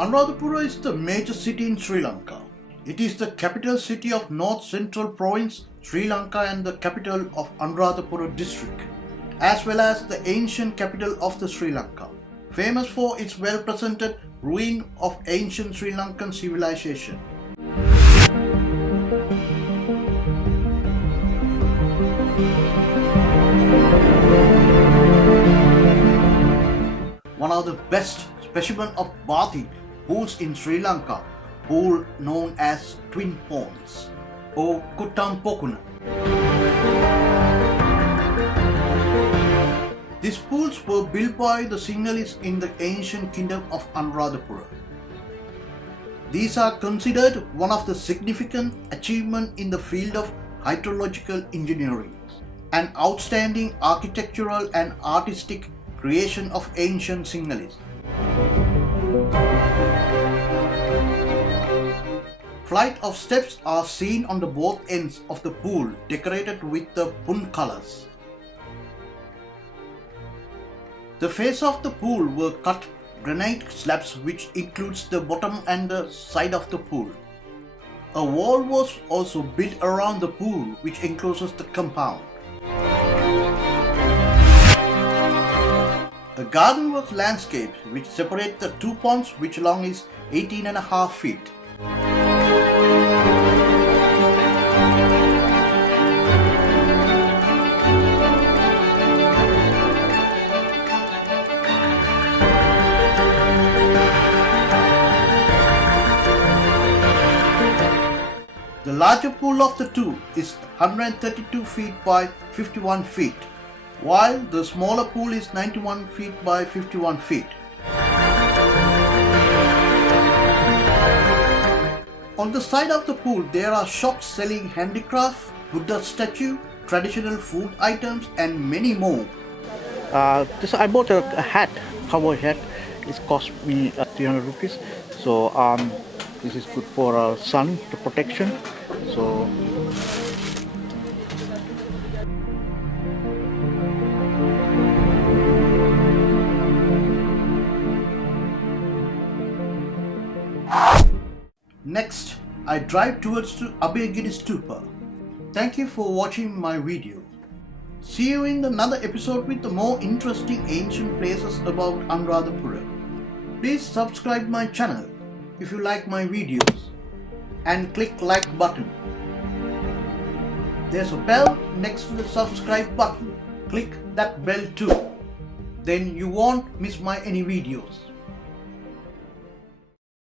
Anuradhapura is the major city in Sri Lanka. It is the capital city of North Central Province, Sri Lanka, and the capital of Anuradhapura district, as well as the ancient capital of the Sri Lanka, famous for its well-presented ruin of ancient Sri Lankan civilization. One of the best specimens of bathing pools in Sri Lanka, pool known as Twin Ponds or Kuttampokuna. These pools were built by the Sinhalese in the ancient kingdom of Anuradhapura. These are considered one of the significant achievements in the field of hydrological engineering, an outstanding architectural and artistic creation of ancient Sinhalese. Flight of steps are seen on the both ends of the pool, decorated with the pun colors. The face of the pool were cut granite slabs, which includes the bottom and the side of the pool. A wall was also built around the pool, which encloses the compound. A garden was landscaped, which separates the two ponds, which long is 18.5 feet. The larger pool of the two is 132 feet by 51 feet, while the smaller pool is 91 feet by 51 feet. On the side of the pool, there are shops selling handicraft, Buddha statue, traditional food items, and many more. I bought a hat, cowboy hat. It cost me 300 rupees. So this is good for sun protection. So next, I drive towards to Abhayagiri Stupa. Thank you for watching my video. See you in another episode with the more interesting ancient places about Anuradhapura. Please subscribe my channel if you like my videos and click like button. There's a bell next to the subscribe button. Click that bell too. Then you won't miss my any videos.